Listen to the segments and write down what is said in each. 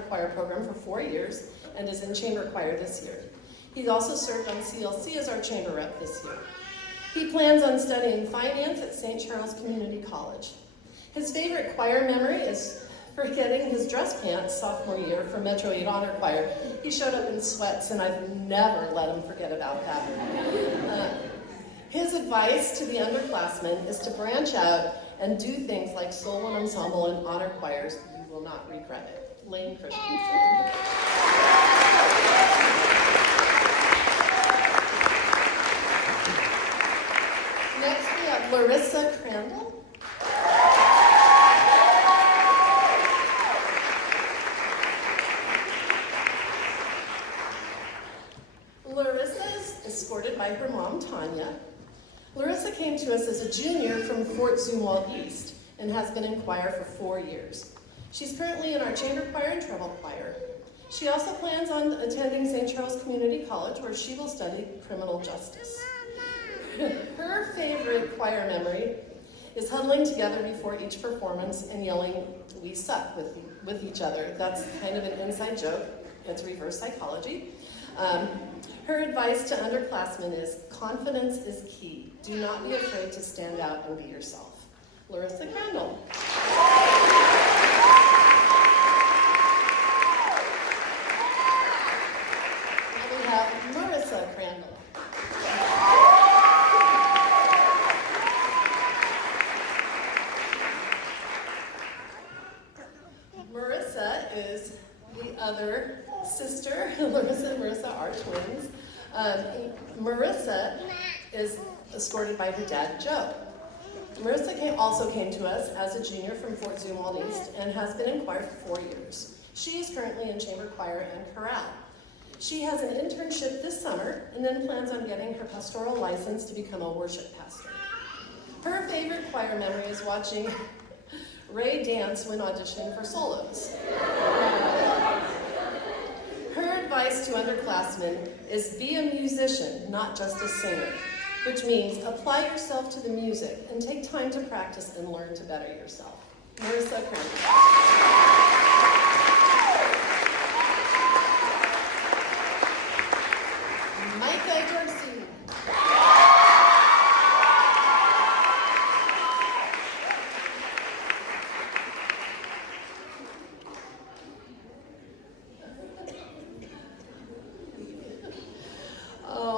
honor choir program for 4 years and is in chamber choir this year. He's also served on CLC as our chamber rep this year. He plans on studying finance at St. Charles Community College. His favorite choir memory is forgetting his dress pants sophomore year for Metro 8 Honor Choir. He showed up in sweats, and I've never let him forget about that. His advice to the underclassmen is to branch out and do things like solo and ensemble and honor choirs. You will not regret it. Lynn Christensen. Next we have Marissa Crandle. Larissa is escorted by her mom, Tanya. Larissa came to us as a junior from Fort Zumwalt East and has been in choir for 4 years. She's currently in our chamber choir and treble choir. She also plans on attending St. Charles Community College, where she will study criminal justice. Her favorite choir memory is huddling together before each performance and yelling, "We suck," with each other. That's kind of an inside joke. It's reverse psychology. Her advice to underclassmen is, confidence is key. Do not be afraid to stand out and be yourself. Lissa Crandle. Now we have Marissa Crandle. Marissa is the other sister. Larissa and Marissa are twins. Marissa is escorted by her dad, Joe. Marissa also came to us as a junior from Fort Zumwalt East and has been in choir for 4 years. She is currently in chamber choir and chorale. She has an internship this summer and then plans on getting her pastoral license to become a worship pastor. Her favorite choir memory is watching Ray dance when auditioning for solos. Her advice to underclassmen is be a musician, not just a singer, which means apply yourself to the music and take time to practice and learn to better yourself. Marissa Crandle. Micah Dorsey.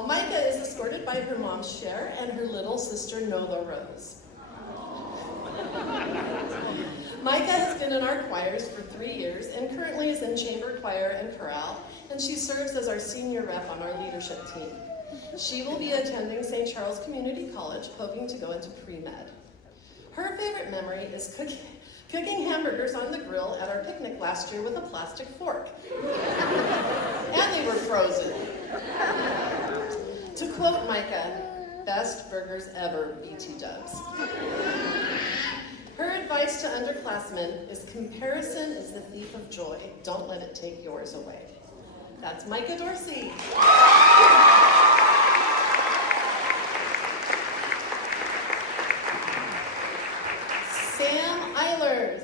Micah is escorted by her mom, Cher, and her little sister, Nola Rose. Micah has been in our choirs for 3 years and currently is in chamber choir and chorale, and she serves as our senior rep on our leadership team. She will be attending St. Charles Community College, hoping to go into pre-med. Her favorite memory is cooking hamburgers on the grill at our picnic last year with a plastic fork. And they were frozen. To quote Micah, best burgers ever, BT Dubs. Her advice to underclassmen is comparison is the thief of joy. Don't let it take yours away. That's Micah Dorsey. Sam Eilers.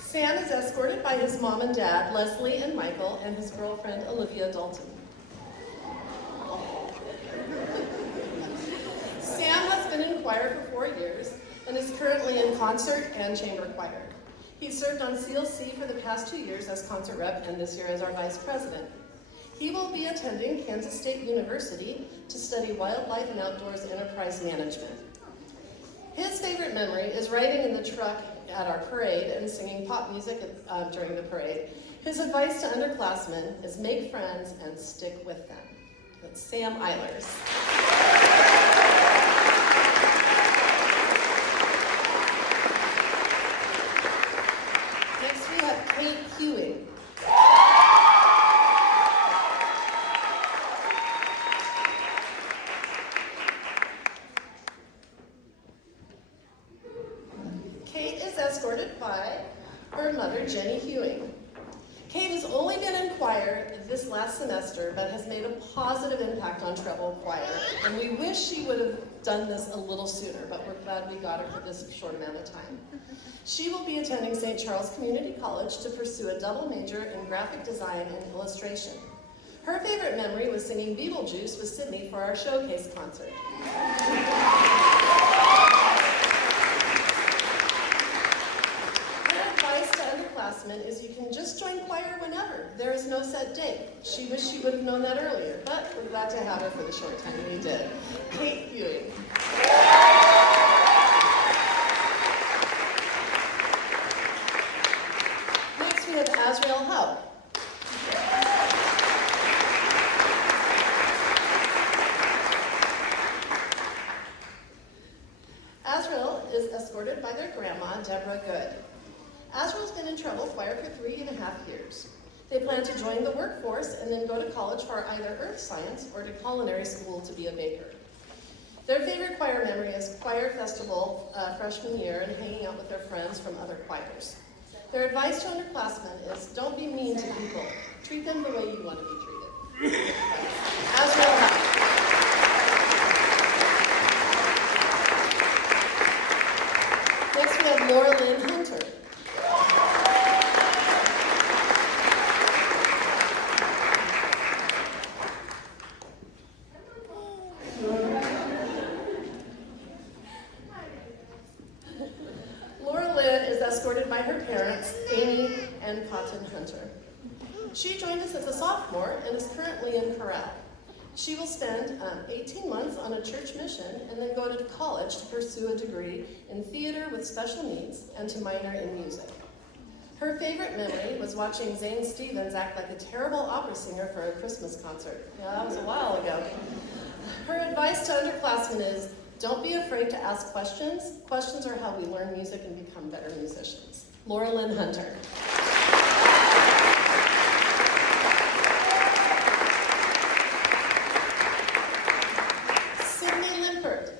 Sam is escorted by his mom and dad, Leslie and Michael, and his girlfriend, Olivia Dalton. Sam has been in choir for 4 years and is currently in concert and chamber choir. He served on CLC for the past 2 years as concert rep and this year as our vice president. He will be attending Kansas State University to study wildlife and outdoors enterprise management. His favorite memory is riding in the truck at our parade and singing pop music during the parade. His advice to underclassmen is make friends and stick with them. That's Sam Eilers. Next we have Kate Hewing. Escorted by her mother, Jenny Hewing. choir this last semester, but has made a positive impact on treble choir, and we wish she would have done this a little sooner, but we're glad we got her for this short amount of time. She will be attending St. Charles Community College to pursue a double major in graphic design and illustration. Her favorite memory was singing Beetlejuice with Sydney for our showcase concert. Is you can just join choir whenever. There is no set date. She wished she would have known that earlier, but we're glad to have her for the short time we did. Kate Hewing. Next we have Azrael Houck. Azrael is escorted by their grandma, Deborah Good. Azrael's been in treble choir for 3.5 years. They plan to join the workforce and then go to college for either earth science or to culinary school to be a baker. Their favorite choir memory is choir festival freshman year and hanging out with their friends from other choirs. Their advice to underclassmen is don't be mean to people. Treat them the way you want to be treated. Azrael Houck. Next we have Lynn Hunter. By her parents, Amy and Cotton Hunter. She joined us as a sophomore and is currently in chorale. She will spend 18 months on a church mission and then go to college to pursue a degree in theater with special needs and to minor in music. Her favorite memory was watching Zane Stevens act like a terrible opera singer for a Christmas concert. Yeah, that was a while ago. Her advice to underclassmen is, don't be afraid to ask questions. Questions are how we learn music and become better musicians. Lynn Hunter. Sydney Limpert.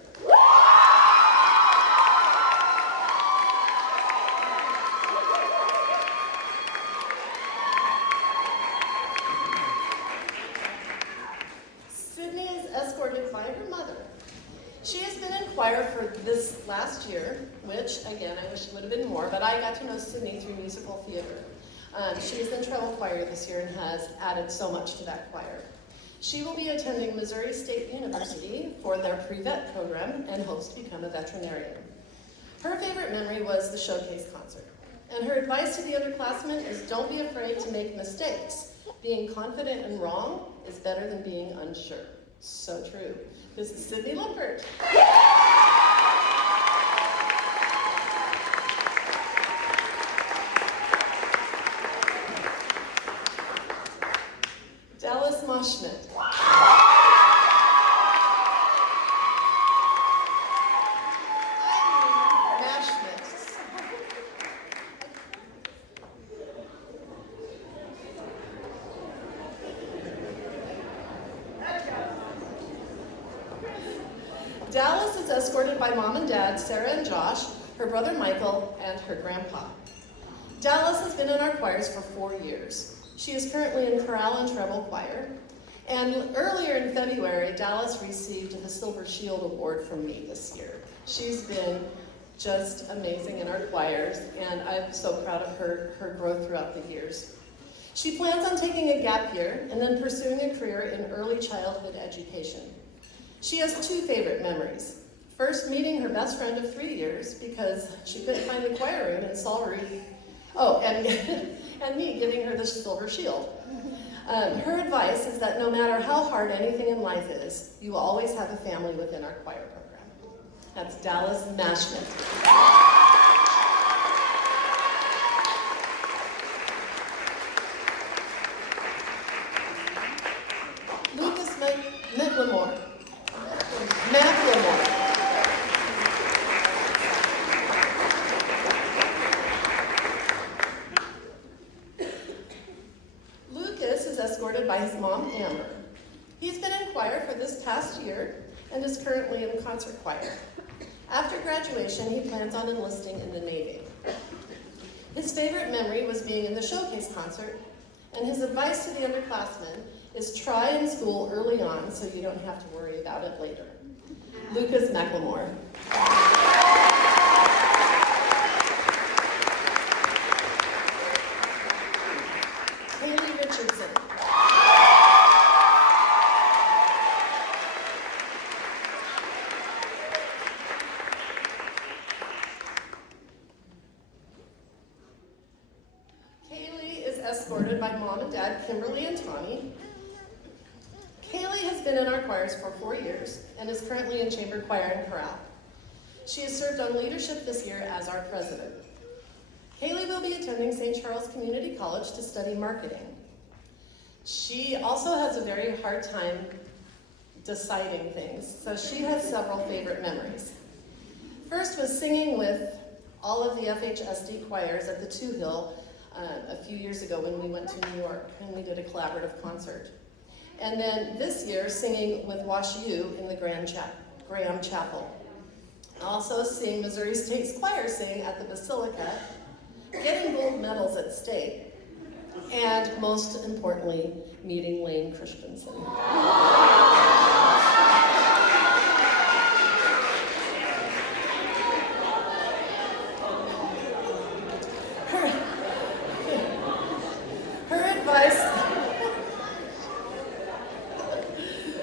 Sydney is escorted by her mother. She has been in choir for this last year, which, again, I wish it would have been more, but I got to know Sydney through musical theater. She is in treble choir this year and has added so much to that choir. She will be attending Missouri State University for their pre-vet program and hopes to become a veterinarian. Her favorite memory was the showcase concert. And her advice to the underclassmen is don't be afraid to make mistakes. Being confident and wrong is better than being unsure. So true. This is Sydney Limpert. Dallas Maschmidt. Dallas is escorted by mom and dad, Sarah and Josh, her brother Michael, and her grandpa. Dallas has been in our choirs for 4 years. She is currently in chorale and treble choir. And earlier in February, Dallas received the Silver Shield Award from me this year. She's been just amazing in our choirs, and I'm so proud of her growth throughout the years. She plans on taking a gap year and then pursuing a career in early childhood education. She has 2 favorite memories. First, meeting her best friend of 3 years because she couldn't find the choir room in Solverud. Oh, and me giving her the Silver Shield. Her advice is that no matter how hard anything in life is, you will always have a family within our choir program. That's Dallas Maschmidt. McLemore. Lucas is escorted by his mom, Amber. He's been in choir for this past year and is currently in concert choir. After graduation, he plans on enlisting in the Navy. His favorite memory was being in the showcase concert, And his advice to the underclassmen is try in school early on so you don't have to worry about it later. Lucas McLemore. Kaylee Richardson. Kaylee is escorted by Mom and Dad, Kimberly and Tommy. Kaylee has been in our choirs for 4 years and is currently in chamber choir and chorale. She has served on leadership this year as our president. Kaylee will be attending St. Charles Community College to study marketing. She also has a very hard time deciding things, so she has several favorite memories. First was singing with all of the FHSD choirs at the Two Hill a few years ago when we went to New York and we did a collaborative concert. And then this year, singing with Wash U in the Graham Chapel. Also seeing Missouri State's choir sing at the Basilica, getting gold medals at state, and most importantly, meeting Lane Christensen.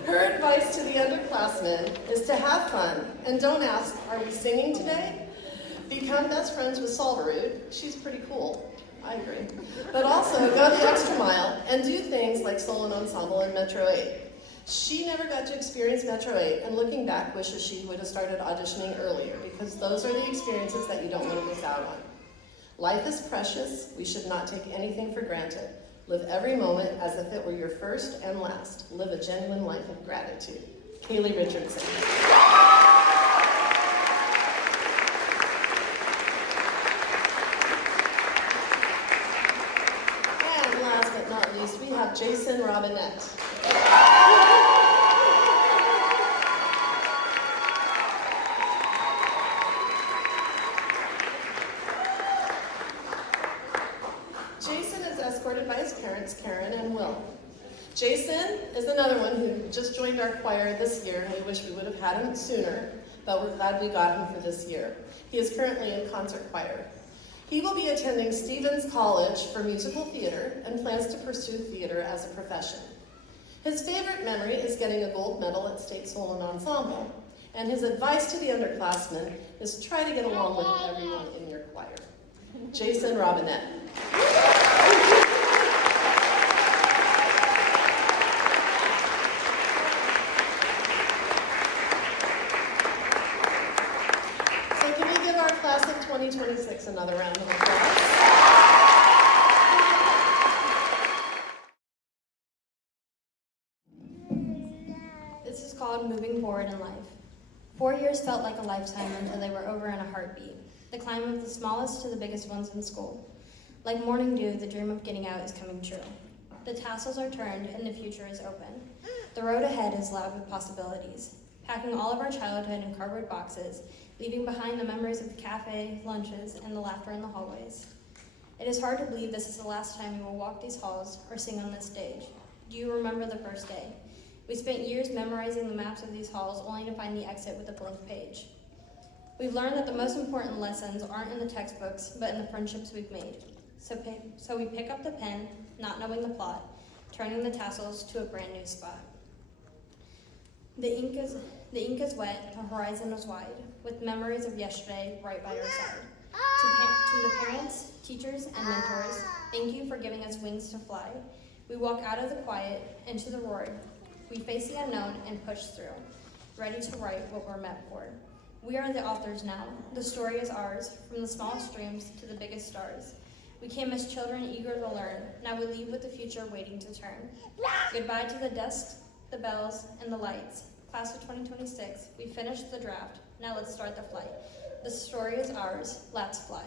Her advice to the underclassmen is to have fun and don't ask, are we singing today? Become best friends with Solverud. She's pretty cool. I agree. But also go the extra mile and do things like solo and ensemble in Metro 8. She never got to experience Metro 8, and looking back, wishes she would have started auditioning earlier, because those are the experiences that you don't want to miss out on. Life is precious. We should not take anything for granted. Live every moment as if it were your first and last. Live a genuine life of gratitude. Kaylee Richardson. And last but not least, we have Jason Robinette. Jason is escorted by his parents, Karen and Will. Jason is another one who just joined our choir this year, and we wish we would have had him sooner, but we're glad we got him for this year. He is currently in concert choir. He will be attending Stevens College for musical theater and plans to pursue theater as a profession. His favorite memory is getting a gold medal at State Solo and Ensemble, and his advice to the underclassmen is try to get along with everyone in your choir. Jason Robinette. So can we give our class of 2026 another round of applause? This is called Moving Forward in Life. 4 years felt like a lifetime until they were over in a heartbeat. The climb of the smallest to the biggest ones in school. Like morning dew, the dream of getting out is coming true. The tassels are turned and the future is open. The road ahead is loud with possibilities. Packing all of our childhood in cardboard boxes, leaving behind the memories of the cafe, lunches, and the laughter in the hallways. It is hard to believe this is the last time we will walk these halls or sing on this stage. Do you remember the first day? We spent years memorizing the maps of these halls only to find the exit with a blank page. We've learned that the most important lessons aren't in the textbooks, but in the friendships we've made. So we pick up the pen, not knowing the plot, turning the tassels to a brand new spot. The ink is wet, the horizon is wide, with memories of yesterday right by our side. To the parents, teachers, and mentors, thank you for giving us wings to fly. We walk out of the quiet, into the roar. We face the unknown and push through, ready to write what we're meant for. We are the authors now. The story is ours, from the smallest dreams to the biggest stars. We came as children eager to learn. Now we leave with the future waiting to turn. Goodbye to the desks, the bells, and the lights. Class of 2026, we finished the draft. Now let's start the flight. The story is ours. Let's fly.